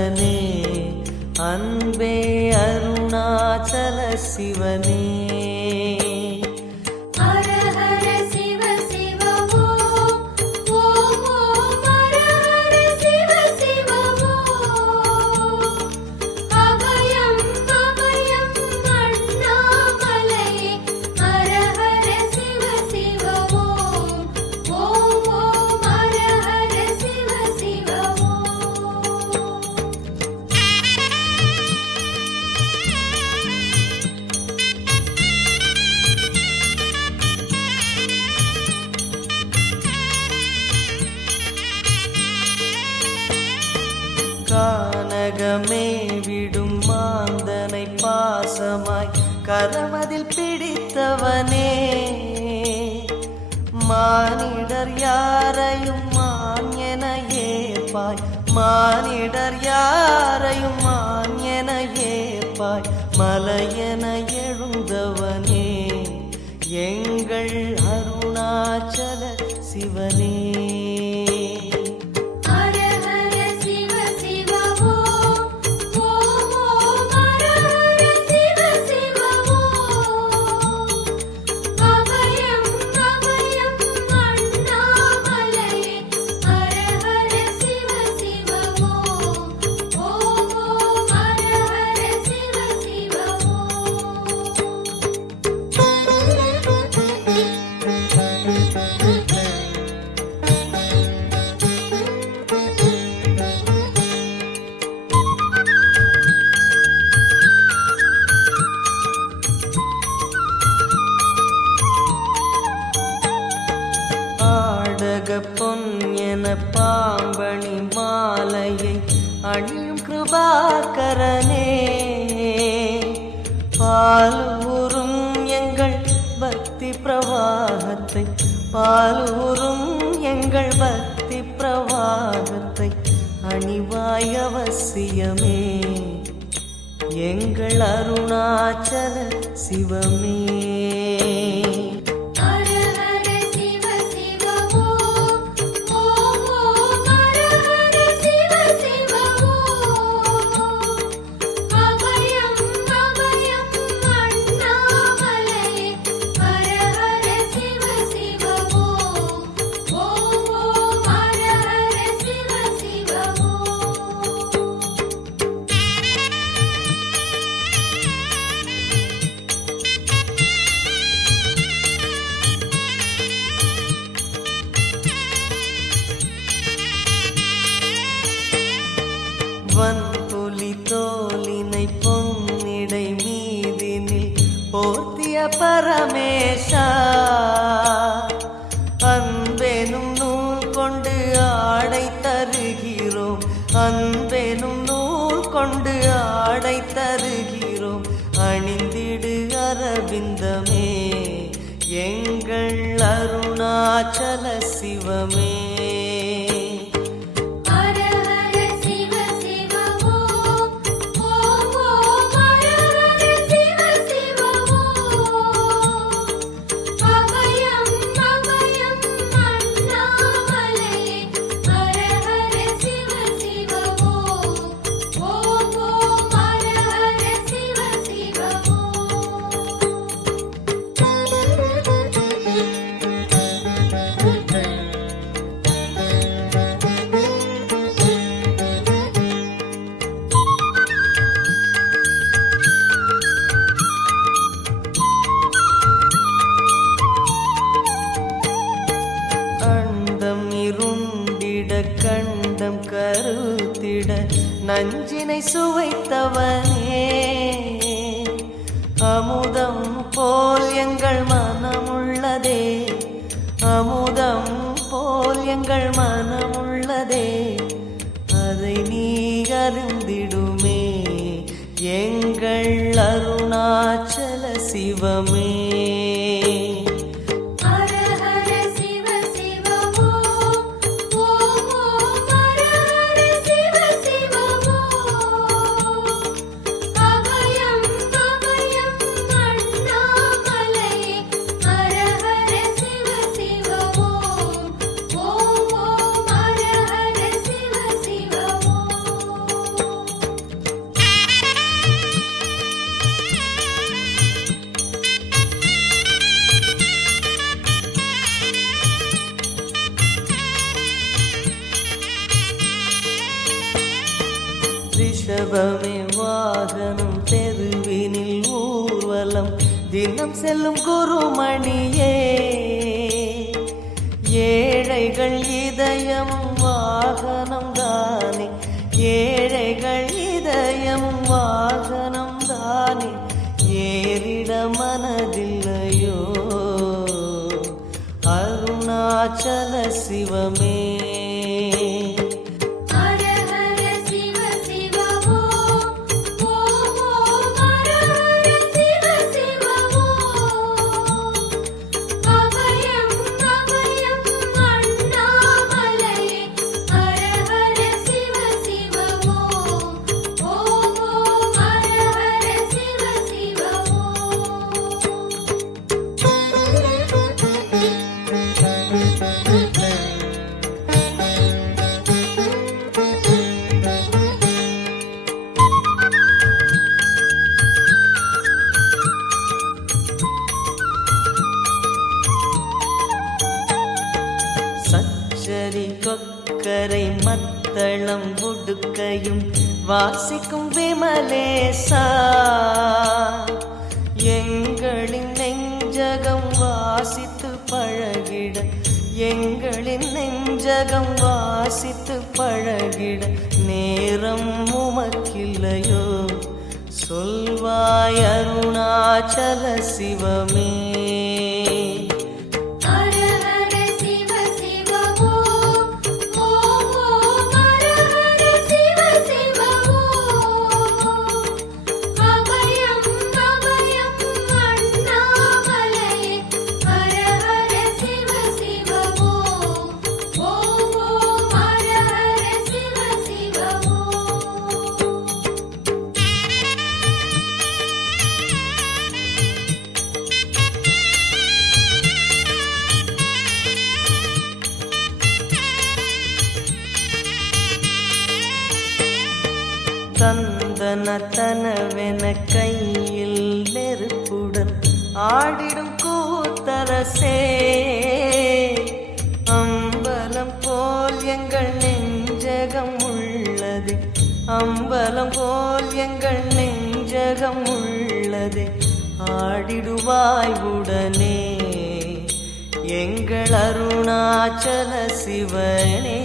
சிவனே அன்பே அருணாச்சல சிவனே கானகமே விடும் மாந்தனை பாசமாய் கரமதில் பிடித்தவனே மானிடர் யாரையும் மான் என ஏற்பாய் மானிடர் யாரையும் மான் என ஏற்பாய் மலையென எழுந்தவனே எங்கள் அருணாச்சல சிவனே பொன் என பாம்பணி மாலையை அணியும் கிருபாகரனே பாலூரும் எங்கள் பக்தி பிரவாகத்தை பாலூரும் எங்கள் பக்தி பிரவாகத்தை அணிவாய் அவசியமே எங்கள் அருணாச்சல சிவமே வன்புலி தோலினை பொன்னிடை மீதினில் போர்த்திய பரமேஷா அன்பெனும் நூல் கொண்டு ஆடை தருகிறோம் அன்பெனும் நூல் கொண்டு ஆடை தருகிறோம் அணிந்திடு அரவிந்தமே எங்கள் அருணாச்சல சிவமே கண்டம் கருத்திட நஞ்சினை சுவைத்தவனே அமுதம் போல் எங்கள் மனமுள்ளதே அமுதம் போல் எங்கள் மனமுள்ளதே அதை நீ அறிந்திடுமே எங்கள் அருணாச்சல சிவமே ரிஷபமே வாகனம் தெருவினில் ஊர்வலம் தினம் செல்லும் குருமணியே ஏழைகள் இதயமும் வாகனம் தானே ஏழைகள் இதயமும் வாகனம் தானே ஏறிட மனதில்லையோ அருணாச்சல சிவமே சச்சரி கொக்கரை மத்தளம் உடுக்கையும் வாசிக்கும் விமலேசா எங்களின் நெஞ்சகம் வாசித்து பழகிட எங்களின் நெஞ்சகம் வாசித்து பழகிட நேரம் உமக்கில்லையோ சொல்வாய் அருணாச்சல சிவமே தந்தன தனவென கையில் நெருப்புடன் ஆடிடும் கூத்தரசே அம்பலம் போல் எங்கள் நெஞ்சகம் உள்ளது அம்பலம் போல் எங்கள் நெஞ்சகம் உள்ளது ஆடிடுவாய் உடனே எங்கள் அருணாச்சல சிவனே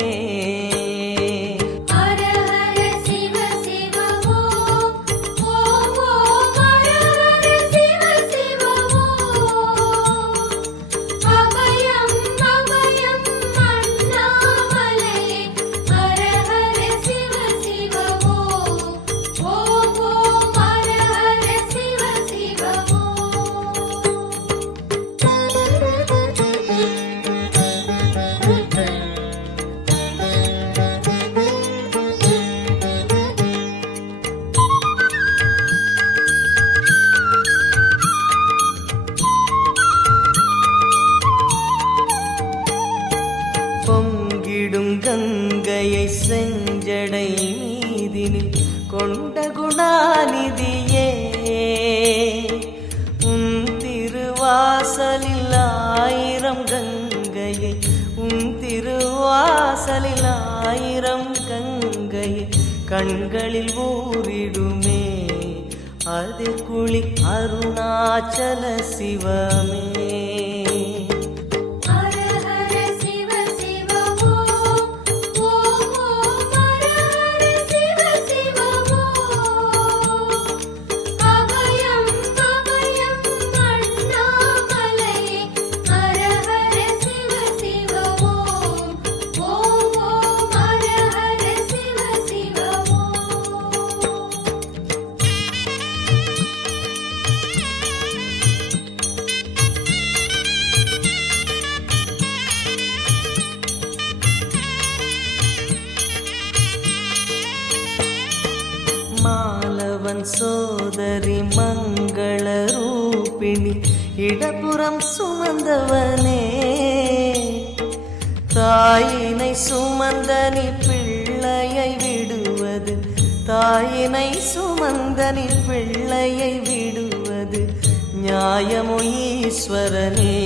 பொங்கிடும் கங்கையை செஞ்சடை மீதினில் கொண்ட குணாநிதியே உன் திருவாசலில் ஆயிரம் கங்கையை உன் திருவாசலில் ஆயிரம் கங்கையை கண்களில் ஊறிடுமே அது குளி அருணாச்சல சிவமே மாலவன் சோதரி மங்கள ரூபிணி இடப்புறம் சுமந்தவனே தாயினை சுமந்தனி பிள்ளையை விடுவது தாயினை சுமந்தனி பிள்ளையை விடுவது நியாயமோ ஈஸ்வரனே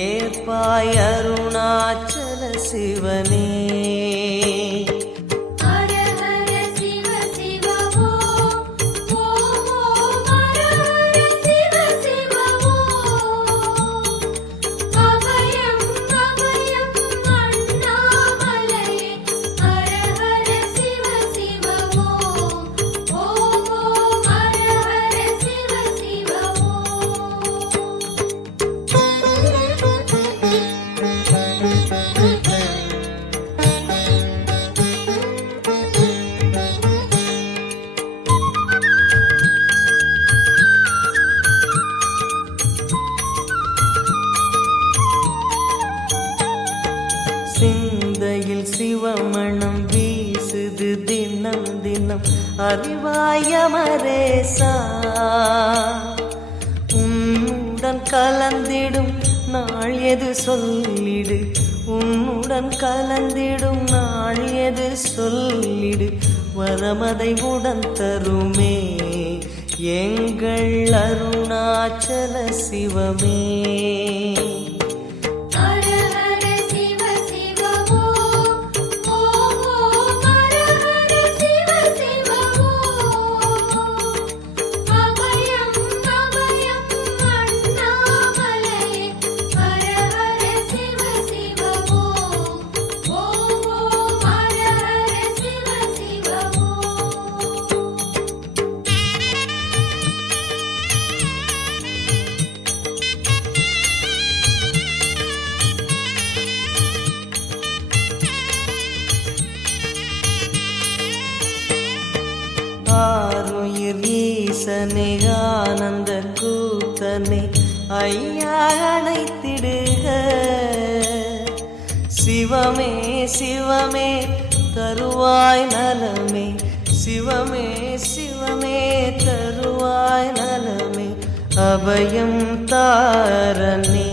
ஏற்பாய் அருணாச்சல சிவனே ஹர ஹர சிவ மாமணம் வீசுது தினம் தினம் அறிவாயமரேசா. உன்னுடன் கலந்திடும் நாள் எது சொல்லிடு, உன்னுடன் கலந்திடும் நாள் எது சொல்லிடு, வரமதை உடன் தருமே எங்கள் அருணாச்சல சிவமே. ஆருயிர் ஈசனே ஆனந்த கூத்தனே ஐயா அழைத்திடுக. சிவமே சிவமே தருவாய் நலமே, சிவமே சிவமே தருவாய் நலமே, அபயம் தாரனே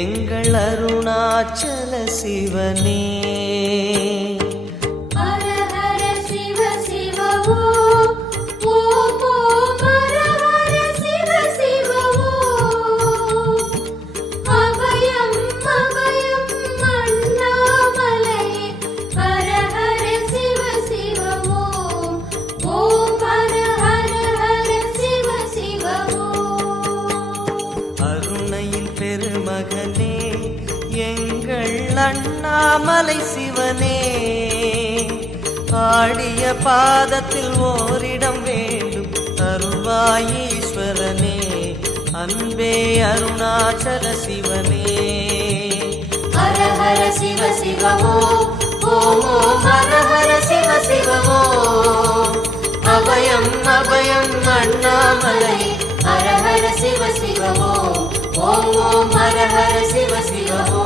எங்கள் அருணாச்சல சிவனே. பெருமகனே எங்கள் அண்ணாமலை சிவனே, ஆடிய பாதத்தில் ஓரிடம் வேண்டும் அருள்வாய் ஈஸ்வரனே, அன்பே அருணாச்சல சிவனே. ஹர ஹர சிவ சிவமோ ஓம் ஓம் ஹர ஹர சிவ சிவமோ, அபயம் அபயம் அண்ணாமலை ஹர ஹர சிவ சிவமோ, ஓம் ஓம் ஹர ஹர சிவ சிவமோ.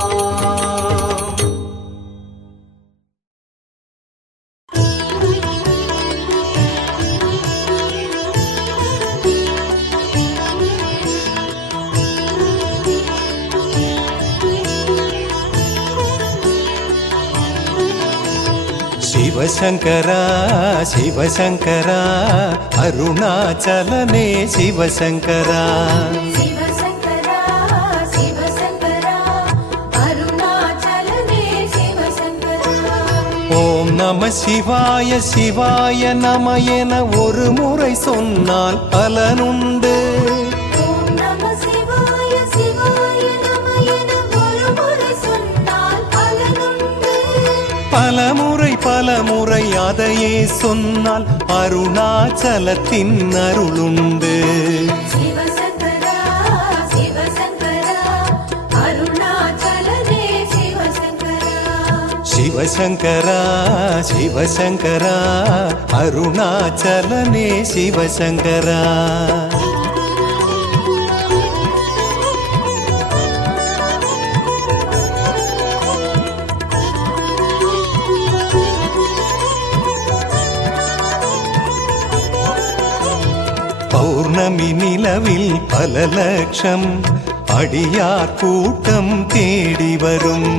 சிவசங்கரா சிவசங்கரா அருணாச்சலனே சிவசங்கரா. ஓம் நம சிவாய சிவாய நம என ஒரு முறை சொன்னால் பலனுண்டு. பலமுறை அதையே சொன்னால் அருணாச்சலத்தின் அருளுண்டு. சிவசங்கரா சிவசங்கரா அருணாச்சலனே சிவசங்கரா. பௌர்ணமி நிலவில் பல லட்சம் அடியார் கூட்டம் தேடி வரும்.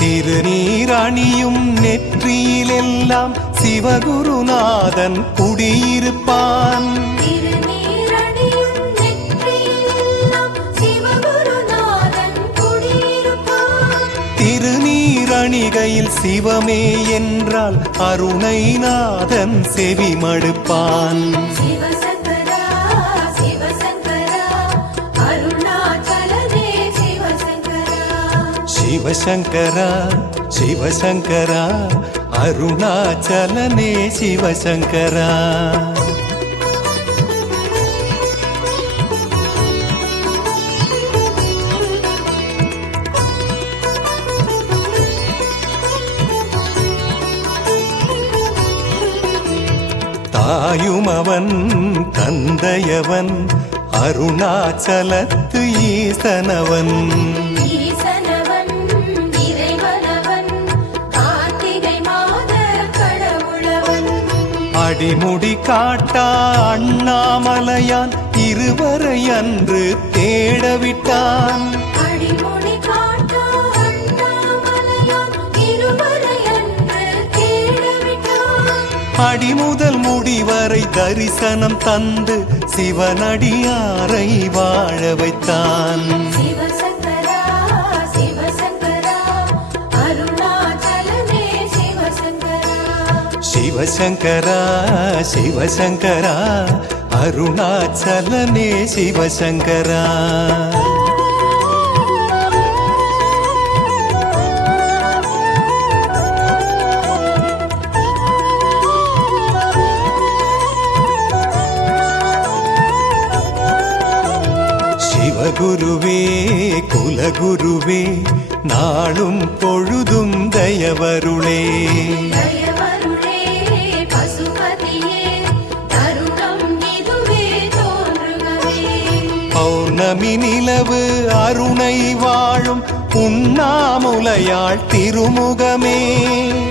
திருநீரணியும் நெற்றியிலெல்லாம் சிவகுருநாதன் குடியிருப்பான். திருநீரணிகையில் சிவமே என்றால் அருணைநாதன் செவி மடுப்பான். சிவசங்கரா சிவசங்கரா அருணாச்சலனே சிவசங்கரா. தாயுமவன் தந்தையவன் அருணாச்சலத்து ஈசனவன் ஈசனவன் இறைவனவன் கார்த்திகை மாத கடவுளவன் அடிமுடி காட்டா அண்ணாமலையான் இருவரை அன்று தேடவிட்டான் அடிமுடி காட்டா அண்ணாமலையான் இருவரை அன்று தேடவிட்டான் அடிமுதல் முடிவரை தரிசனம் தந்து சிவனடியாரை வாழ வைத்தான் சிவசங்கரா சிவசங்கரா அருணாச்சலனே சிவசங்கரா சிவசங்கரா சிவசங்கரா அருணாச்சலனே சிவசங்கரா சிவகுருவே குலகுருவே நாளும் பொழுதும் தயவருளே தயவருளே பசுபதியே தருணம் இதுவே தோன்றுகவே பௌர்ணமி நிலவு அருணை வாழும் உண்ணாமுலையாள் திருமுகமே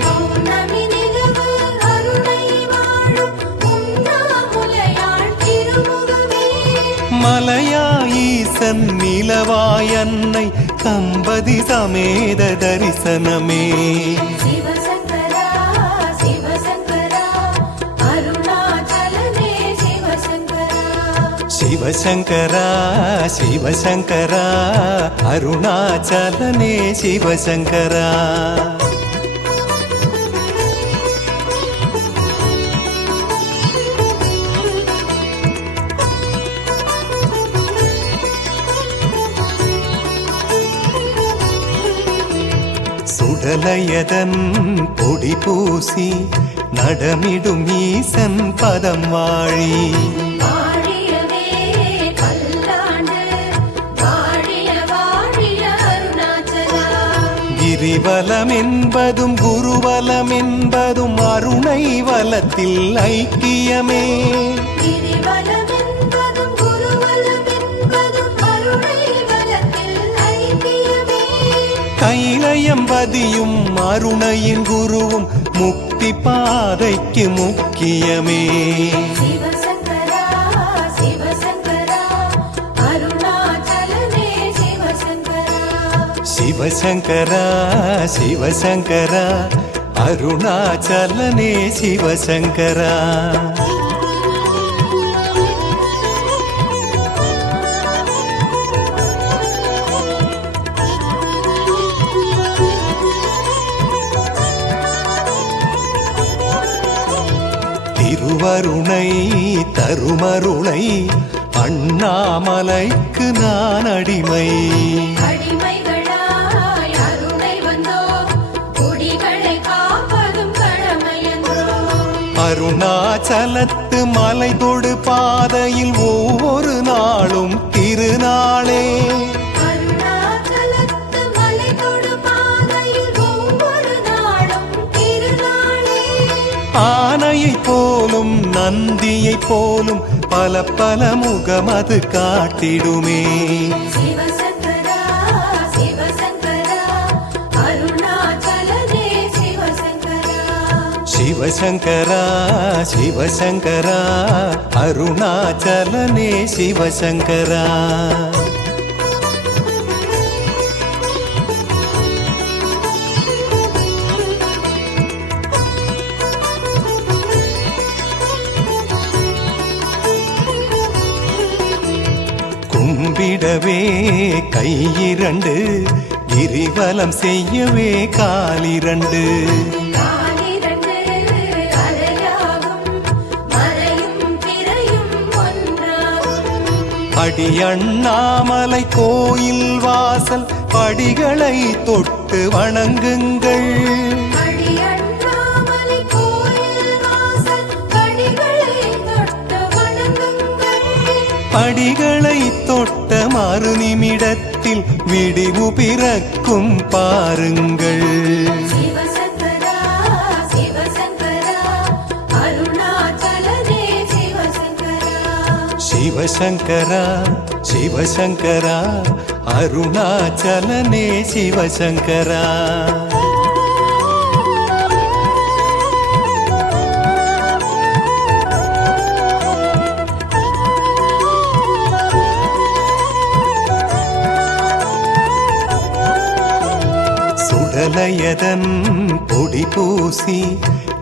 பௌர்ணமி நிலவு அருணை வாழும் உண்ணாமுலையாள் திருமுகமே மலையா ஈசன் நிலவாய் அன்னை தம்பதி சமேத தரிசனமே சிவசங்கரா சிவசங்கரா அருணாச்சலனே சிவசங்கரா சிவசங்கரா சிவசங்கரா அருணாச்சலனே சிவசங்கரா சுடலையதன் பொடி பூசி நடமிடும் ஈசன் பதம் வாழி வாழியவே பல்லாண்டு வாழிய வாழிய அருணாச்சலா கிரிவலம் என்பதும் குருவலம் என்பதும் அருணை வலத்தில் ஐக்கியமே கிரிவலம் என்பதும் குருவலம் என்பதும் அருணை வலத்தில் ஐக்கியமே கைலயம்பதியும் அருணையின் குருவும் முக்தி பாதைக்கு முக்கியமே சிவசங்கரா சிவசங்கரா அருணாச்சலனே சிவசங்கரா சிவசங்கரா சிவசங்கரா அருணாச்சலனே சிவசங்கரா திருவருணை தருமருளை அண்ணாமலைக்கு நான் அடிமை அடிமைகளாய் அருணை வந்தோ குடிகளை காப்பதும் கடமையன்றோ அருணாச்சலத்து மலை தொடு பாதையில் ஒவ்வொரு நாளும் திருநாளே அருணாச்சலத்து மலை தொடு பாதையில் ஒவ்வொரு நாளும் திருநாளே ஆனையைப் போலும் நந்தியைப் போலும் பல பல முகம் அது காட்டிடுமே சிவசங்கரா சிவசங்கரா அருணாச்சலனே சிவசங்கரா சிவசங்கரா சிவசங்கரா அருணாச்சலனே சிவசங்கரா கும்பிடவே கையிரண்டு கிரிவலம் செய்யவே காலிரண்டு காலிரண்டு அலையாகும் மறையும் பிறையும் ஒன்றாகும் அடி அண்ணாமலை கோயில் வாசல் படிகளை தொட்டு வணங்குங்கள் அடி அண்ணாமலை கோயில் வாசல் படிகளை தொட்டு வணங்குங்கள் படிகளை தொட்ட மறு நிமிடத்தில் விடிவு பிறக்கும் பாருங்கள் சிவசங்கரா சிவசங்கரா அருணாச்சலனே சிவசங்கரா சிவசங்கரா சிவசங்கரா அருணாச்சலனே சிவசங்கரா. சுடலையதன் பொடி பூசி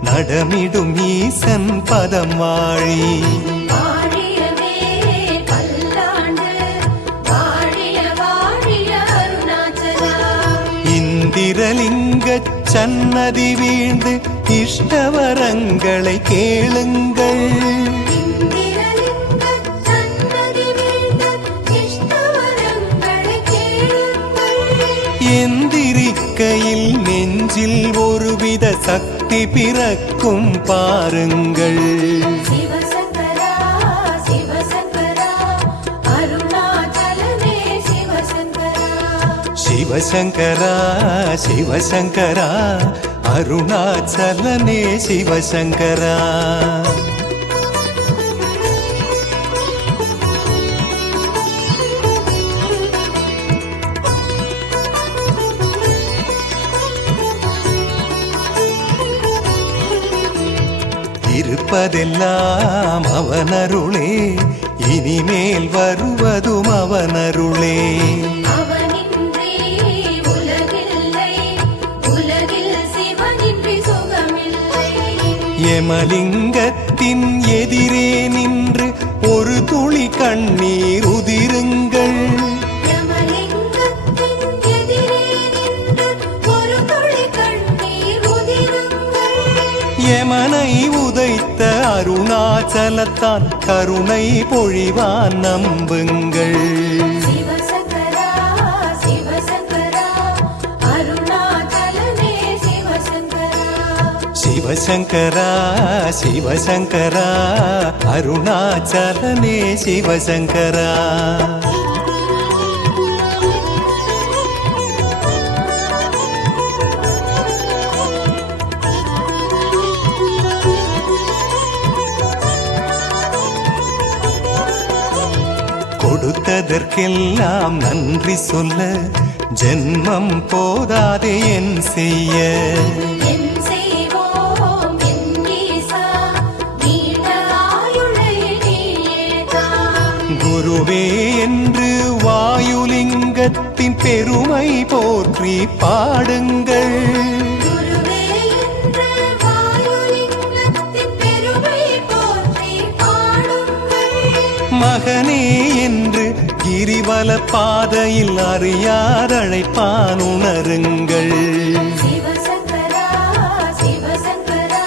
நடமிடும் ஈசன் பதம் வாழி. வாழியவே பல்லாண்டு வாழிய வாழிய அருணாச்சலா. இந்திரலிங்கச் சன்னதி வீழ்ந்து இஷ்டவரங்களை கேளுங்கள். இந்திரலிங்கச் சன்னதி வீழ்ந்து இஷ்டவரங்களை கேளுங்கள். எந்திரிக்கையில் நெஞ்சில் ஒருவித சக்தி பிறக்கும் பாருங்கள். சிவசங்கரா சிவசங்கரா அருணாச்சலனே சிவசங்கரா. சிவசங்கரா சிவசங்கரா அருணாச்சலனே சிவசங்கரா. இருப்பதெல்லாம் அவனருளே, இனிமேல் வருவதும் அவனருளே. அவனின்றி உலகில்லை, உலகில் சிவனின்றி சுகமில்லை. யமலிங்கத்தின் எதிரே நின்று ஒரு துளி கண்ணீர் உதிருங்கள். யமலிங்கத்தின் எதிரே நின்று ஒரு துளி கண்ணீர் உதிருங்கள். யமனை உதைத்த அருணாச்சலத்தான் கருணை பொழிவான் நம்புங்கள். சிவசங்கரா சிவசங்கரா அருணாச்சலனே சிவசங்கரா. சிவசங்கரா சிவசங்கரா அருணாச்சலனே சிவசங்கரா. கொடுத்ததற்கெல்லாம் நன்றி சொல்ல ஜென்மம் போதாதே என் செய்ய. என் செய்வோம் என் ஈசா, நீண்ட ஆயுளை நீயேதான். குருவே என்று வாயுலிங்கத்தின் பெருமை போற்றி பாடுங்கள். குருவே என்று வாயுலிங்கத்தின் பெருமை போற்றி பாடுங்கள். மகனே என்று கிரிவல பாதையில் அறியாதழைப்பான் உணருங்கள். சிவசங்கரா சிவசங்கரா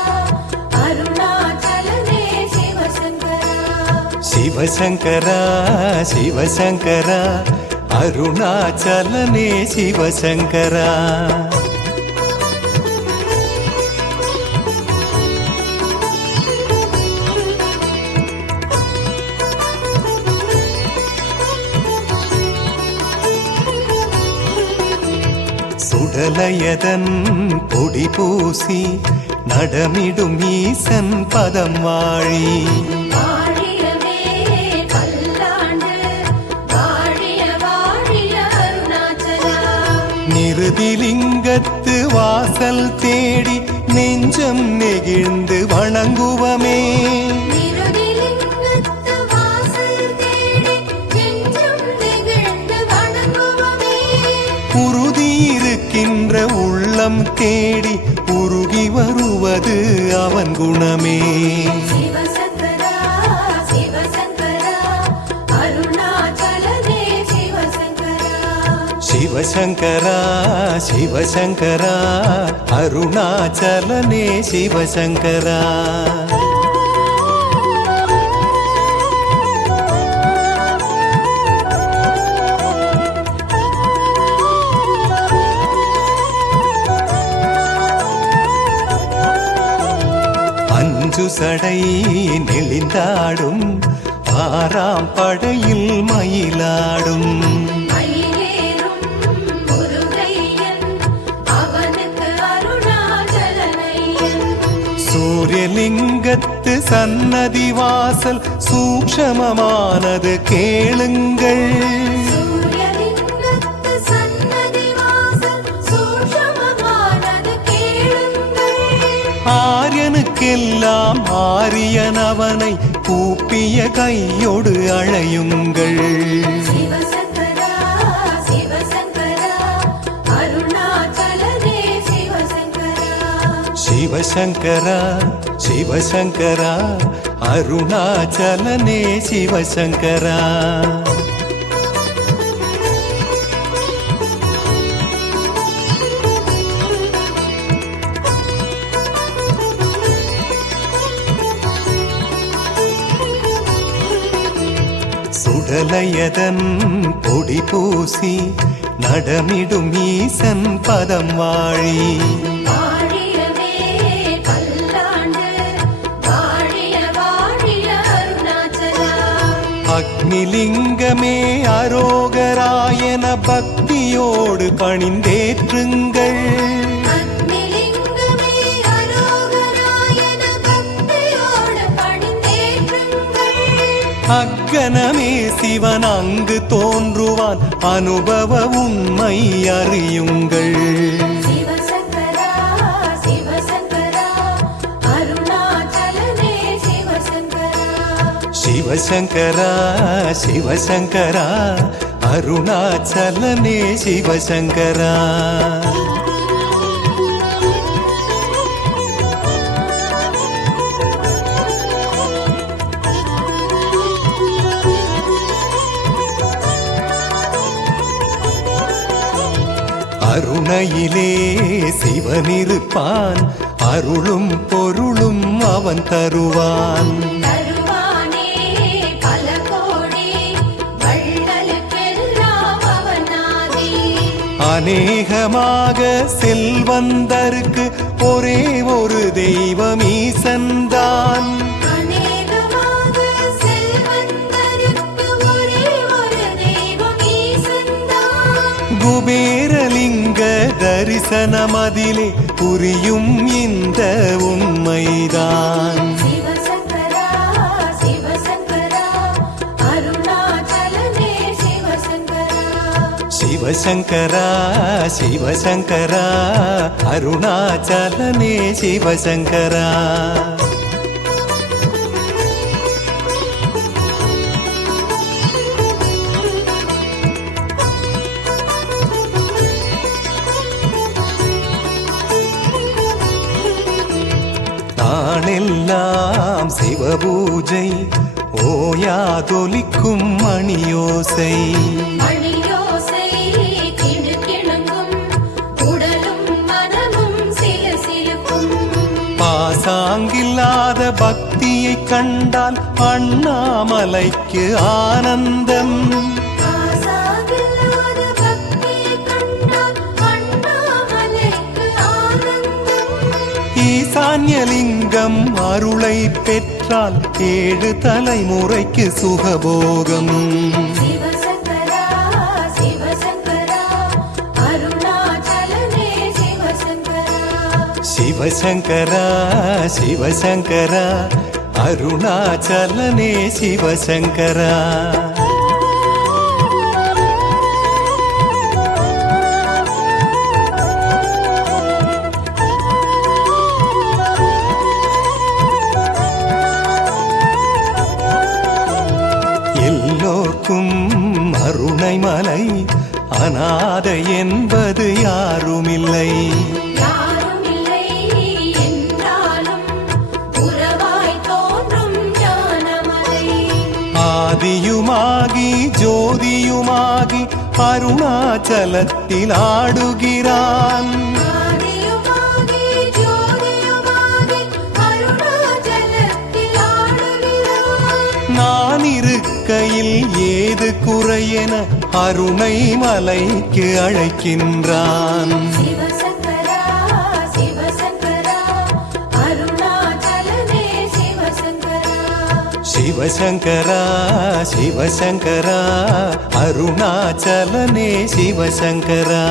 அருணாச்சலனே சிவசங்கரா. சிவசங்கரா சிவசங்கரா அருணாச்சலனே சிவசங்கரா. சுடலையதன் பொடி பூசி நடமிடும் ஈசன் பதம் வாழி. வாழியவே பல்லாண்டு வாழிய வாழிய அருணாச்சலா. நிருதிலிங்கத்து வாசல் தேடி நெஞ்சம் நெகிழ்ந்து வணங்குவமே. நிருதிலிங்கத்து வாசல் தேடி நெஞ்சம் நெகிழ்ந்து வணங்குவமே. உறுதியிருக்கின்ற உள்ளம் தேடி உருகி வருவது அவன் குணமே. சிவசங்கரா சிவசங்கரா அருணாச்சலனே சிவசங்கரா. சிவசங்கரா சிவசங்கரா அருணாச்சலனே சிவசங்கரா. அஞ்சு சடை நெளிந்தாடும் ஆறாம் படையில் மயிலாடும். மயிலேறும் முருகையன் அவனுக்கு அருணாச்சலனையன். சூரியலிங்க சூரியலிங்கத்து சன்னதி வாசல் சூக்ஷமமானது கேளுங்கள். சூரியலிங்கத்து சன்னதி வாசல் சூக்ஷமமானது கேளுங்கள். ஆரியனுக்கெல்லாம் ஆரியன் அவனை கூப்பிய கையோடு அழையுங்கள். சிவசங்கரா சிவசங்கரா அருணாச்சலனே சிவசங்கரா. சிவசங்கரா சிவசங்கரா அருணாச்சலனே சிவசங்கரா. சுடலையதன் பொடி பூசி நடமிடும் ஈசன் பதம் வாழி. வாழியவே பல்லாண்டு வாழிய வாழிய அருணாச்சலா. அக்னிலிங்கமே அரோகராயன பக்தியோடு பணிந்தேற்றுங்கள். அக்னிலிங்கமே அரோகராயன பக்தியோடு பணிந்தேற்றுங்கள். அக்கனமே சிவன் அங்கு தோன்றுவான் அனுபவ உண்மை அறியுங்கள். சிவசங்கரா சிவசங்கரா அருணாச்சலனே சிவசங்கரா. சிவசங்கரா சிவசங்கரா அருணாச்சலனே சிவசங்கரா. அருணையிலே சிவனிருப்பான் அருளும் பொருளும் அவன் தருவான். தருவானே பல கோடி வள்ளலுக்கெல்லாம் அவனாதி. அநேகமாக செல்வந்தருக்கு ஒரே ஒரு தெய்வம் ஈசன்தான். அநேகமாக செல்வந்தருக்கு ஒரே ஒரு தெய்வம் ஈசன்தான். குபேரலிங்க தரிசனமதிலே புரியும் இந்த உண்மைதான். சிவசங்கரா சிவசங்கரா அருணாச்சலனே சிவசங்கரா. சிவசங்கரா சிவசங்கரா அருணாச்சலனே சிவசங்கரா. நாளெல்லாம் சிவபூஜை ஓயாதொலிக்கும் மணியோசை. மணியோசை கிணுகிணுங்கும் உடலும் மனமும் சிலசிலுக்கும். பாசாங்கில்லாத பக்தியை கண்டால் அண்ணாமலைக்கு ஆனந்தம். ஆசாகில்லாத பக்தியை கண்டால் அண்ணாமலைக்கு ஆனந்தம். ஈசான்யலிங்கம் அருளை பெற்றால் 7 தலைமுறைக்கு சுகபோகம். சிவசங்கரா சிவசங்கரா அருணாச்சலனே சிவசங்கரா. சிவசங்கரா சிவசங்கரா அருணாச்சலனே சிவசங்கரா. எல்லோர்க்கும் அருணைமலை அநாதை என்பது யாருமில்லை. யாரும் இல்லை என்றாலும் உறவாய் தோன்றும் ஞானமலை. ஆதியுமாகி ஜோதியுமாகி அருணாச்சலத்தில் ஆடுகிறான். ஆதியுமாகி ஜோதியுமாகி அருணாச்சலத்தில் ஆடுகிறான். நான் இருக்கையில் ஏது குறையென அருணை மலைக்கு அழைக்கின்றான். சிவசங்கரா சிவசங்கரா அருணாச்சலனே சிவசங்கரா. சிவசங்கரா சிவசங்கரா அருணாச்சலனே சிவசங்கரா.